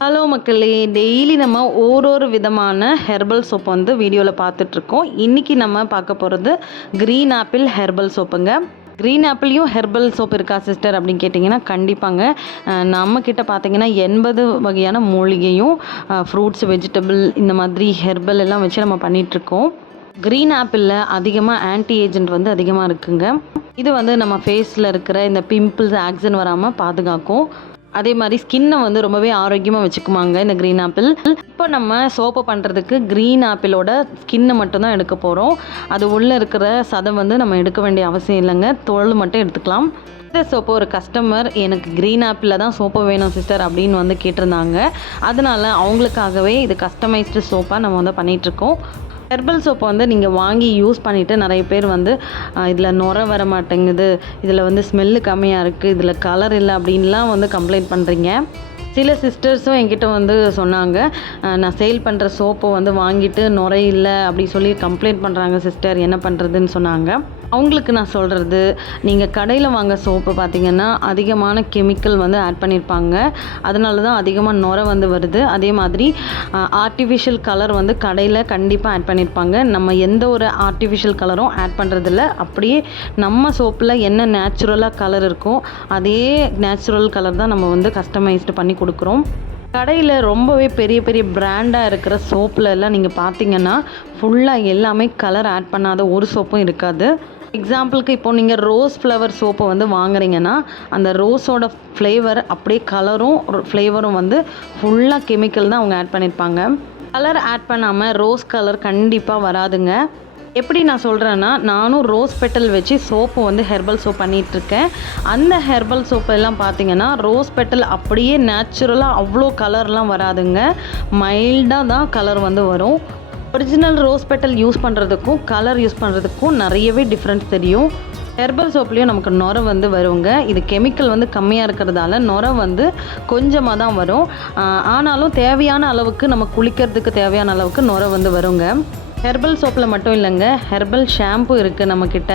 Hello மக்களே daily நம்ம ஓரொரு விதமான ஹெர்பல் சோப் வந்து வீடியோவில் பார்த்துட்ருக்கோம் இன்றைக்கி நம்ம பார்க்க போகிறது க்ரீன் ஆப்பிள் ஹெர்பல் சோப்புங்க க்ரீன் ஆப்பிளையும் ஹெர்பல் சோப் இருக்கா சிஸ்டர் அப்படின்னு கேட்டிங்கன்னா கண்டிப்பாங்க. நம்மக்கிட்ட பார்த்தீங்கன்னா எண்பது வகையான மூலிகையும் ஃப்ரூட்ஸ் வெஜிடபிள் இந்த மாதிரி ஹெர்பல் எல்லாம் வச்சு நம்ம பண்ணிகிட்ருக்கோம் க்ரீன் ஆப்பிளில் அதிகமாக ஆன்டி ஏஜென்ட் வந்து அதிகமாக இருக்குங்க. இது வந்து நம்ம ஃபேஸில் இருக்கிற இந்த பிம்பிள்ஸ் ஆக்சன் வராமல் பாதுகாக்கும். அதே மாதிரி ஸ்கின்னை வந்து ரொம்பவே ஆரோக்கியமாக வச்சுக்குமாங்க இந்த க்ரீன் ஆப்பிள் இப்போ நம்ம சோப்பு பண்ணுறதுக்கு க்ரீன் ஆப்பிளோட ஸ்கின்னை மட்டும்தான் எடுக்க போகிறோம் அது உள்ளே இருக்கிற சதம் வந்து நம்ம எடுக்க வேண்டிய அவசியம் இல்லைங்க. தோல் மட்டும் எடுத்துக்கலாம். இந்த சோப்பு ஒரு கஸ்டமர் எனக்கு க்ரீன் ஆப்பிளில் தான் சோப்பு வேணும் சிஸ்டர் அப்படின்னு வந்து கேட்டிருந்தாங்க. அதனால அவங்களுக்காகவே இது கஸ்டமைஸ்டு சோப்பாக நம்ம வந்து பண்ணிகிட்ருக்கோம் ஹெர்பல் சோப்பை வந்து நீங்கள் வாங்கி யூஸ் பண்ணிவிட்டு நிறைய பேர் வந்து இதில் நுர வர மாட்டேங்குது இதில் வந்து ஸ்மெல்லு கம்மியாக இருக்குது இதில் கலர் இல்லை அப்படின்லாம் வந்து கம்ப்ளைண்ட் பண்ணுறீங்க சில சிஸ்டர்ஸும் என்கிட்ட வந்து சொன்னாங்க நான் சேல் பண்ணுற சோப்பை வந்து வாங்கிட்டு நுரை இல்லை அப்படி சொல்லி கம்ப்ளைண்ட் பண்ணுறாங்க சிஸ்டர் என்ன பண்ணுறதுன்னு சொன்னாங்க. அவங்களுக்கு நான் சொல்கிறது நீங்கள் கடையில் வாங்க சோப்பு பார்த்தீங்கன்னா அதிகமான கெமிக்கல் வந்து ஆட் பண்ணியிருப்பாங்க அதனால தான் அதிகமாக நுரை வந்து வருது. அதே மாதிரி ஆர்டிஃபிஷியல் கலர் வந்து கடையில் கண்டிப்பாக ஆட் பண்ணியிருப்பாங்க நம்ம எந்த ஒரு ஆர்டிஃபிஷியல் கலரும் ஆட் பண்ணுறதில்ல அப்படியே நம்ம சோப்பில் என்ன நேச்சுரலாக கலர் இருக்கோ அதே நேச்சுரல் கலர் தான் நம்ம வந்து கஸ்டமைஸ்டு பண்ணி கொடுக்குறோம் கொடுக்குறோம். கடையில் ரொம்பவே பெரிய பெரிய பிராண்டாக இருக்கிற சோப்பில் எல்லாம் நீங்கள் பார்த்தீங்கன்னா ஃபுல்லாக எல்லாமே கலர் ஆட் பண்ணாத ஒரு சோப்பும் இருக்காது. எக்ஸாம்பிளுக்கு இப்போ நீங்கள் ரோஸ் ஃப்ளவர் சோப்பை வந்து வாங்குறீங்கன்னா அந்த ரோஸோட ஃப்ளேவர் அப்படியே கலரும் ஃப்ளேவரும் வந்து ஃபுல்லாக கெமிக்கல் தான் அவங்க ஆட் பண்ணியிருப்பாங்க கலர் ஆட் பண்ணாமல் ரோஸ் கலர் கண்டிப்பாக வராதுங்க. எப்படி நான் சொல்கிறேன்னா நானும் ரோஸ் பெட்டல் வச்சு சோப்பு வந்து ஹெர்பல் சோப் பண்ணிகிட்ருக்கேன் அந்த ஹெர்பல் சோப்பு எல்லாம் பார்த்தீங்கன்னா ரோஸ் பெட்டல் அப்படியே நேச்சுரலாக அவ்வளோ கலர்லாம் வராதுங்க. மைல்டாக தான் கலர் வந்து வரும். ஒரிஜினல் ரோஸ் பெட்டல் யூஸ் பண்ணுறதுக்கும் கலர் யூஸ் பண்ணுறதுக்கும் நிறையவே டிஃப்ரென்ஸ் தெரியும். ஹெர்பல் சோப்லேயும் நமக்கு நுர வந்து வருங்க. இது கெமிக்கல் வந்து கம்மியாக இருக்கிறதால நுரம் வந்து கொஞ்சமாக தான் வரும். ஆனாலும் தேவையான அளவுக்கு நம்ம குளிக்கிறதுக்கு தேவையான அளவுக்கு நுரை வந்து வருங்க. ஹெர்பல் சோப்பில் மட்டும் இல்லைங்க. ஹெர்பல் ஷாம்பு இருக்குது நம்மக்கிட்ட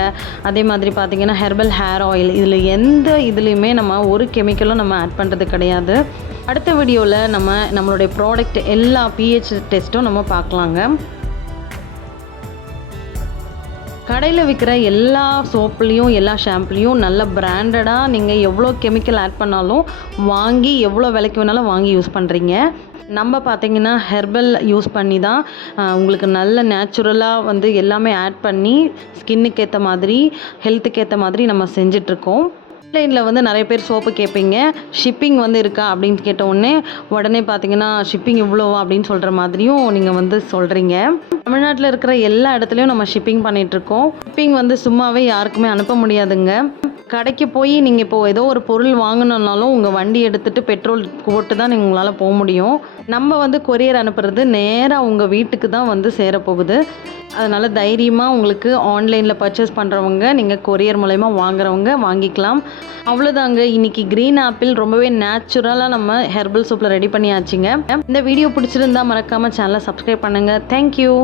அதே மாதிரி பார்த்தீங்கன்னா ஹெர்பல் ஹேர் ஆயில் இதில் எந்த இதுலேயுமே நம்ம ஒரு கெமிக்கலும் நம்ம ஆட் பண்ணுறது கிடையாது. அடுத்த வீடியோவில் நம்ம நம்மளுடைய ப்ராடக்ட் எல்லா பிஹெச் டெஸ்ட்டும் நம்ம பார்க்கலாங்க. கடையில் விற்கிற எல்லா சோப்புலேயும் எல்லா ஷாம்புலேயும் நல்ல பிராண்டடாக நீங்கள் எவ்வளோ கெமிக்கல் ஆட் பண்ணாலும் வாங்கி எவ்வளோ விலைக்கு வேணாலும் வாங்கி யூஸ் பண்ணுறீங்க நம்ம பார்த்தீங்கன்னா ஹெர்பல் யூஸ் பண்ணி தான் உங்களுக்கு நல்ல நேச்சுரலாக வந்து எல்லாமே ஆட் பண்ணி ஸ்கின்னுக்கு ஏற்ற மாதிரி ஹெல்த்துக்கு ஏற்ற மாதிரி நம்ம செஞ்சிட்ருக்கோம் ஆன்லைனில் வந்து நிறைய பேர் சோப்பு கேட்பீங்க ஷிப்பிங் வந்து இருக்கா அப்படின்னு கேட்ட உடனே உடனே பார்த்தீங்கன்னா ஷிப்பிங் இவ்வளோவா அப்படின்னு சொல்கிற மாதிரியும் நீங்கள் வந்து சொல்கிறீங்க தமிழ்நாட்டில் இருக்கிற எல்லா இடத்துலையும் நம்ம ஷிப்பிங் பண்ணிகிட்ருக்கோம் ஷிப்பிங் வந்து சும்மாவே யாருக்குமே அனுப்ப முடியாதுங்க. கடைக்கு போய் நீங்கள் இப்போ ஏதோ ஒரு பொருள் வாங்கணுன்னாலும் உங்கள் வண்டி எடுத்துகிட்டு பெட்ரோல் போட்டு தான் நீங்கள் உங்களால் போக முடியும். நம்ம வந்து கொரியர் அனுப்புறது நேராக உங்கள் வீட்டுக்கு தான் வந்து சேரப்போகுது. அதனால் தைரியமாக உங்களுக்கு ஆன்லைனில் பர்ச்சேஸ் பண்ணுறவங்க நீங்கள் கொரியர் மூலயமா வாங்குறவங்க வாங்கிக்கலாம். அவ்வளோதாங்க இன்னைக்கு க்ரீன் ஆப்பிள் ரொம்பவே நேச்சுரலாக நம்ம ஹெர்பல் சூப்பில் ரெடி பண்ணியாச்சுங்க. இந்த வீடியோ பிடிச்சிருந்தா மறக்காமல் சேனலை சப்ஸ்கிரைப் பண்ணுங்கள் தேங்க்யூ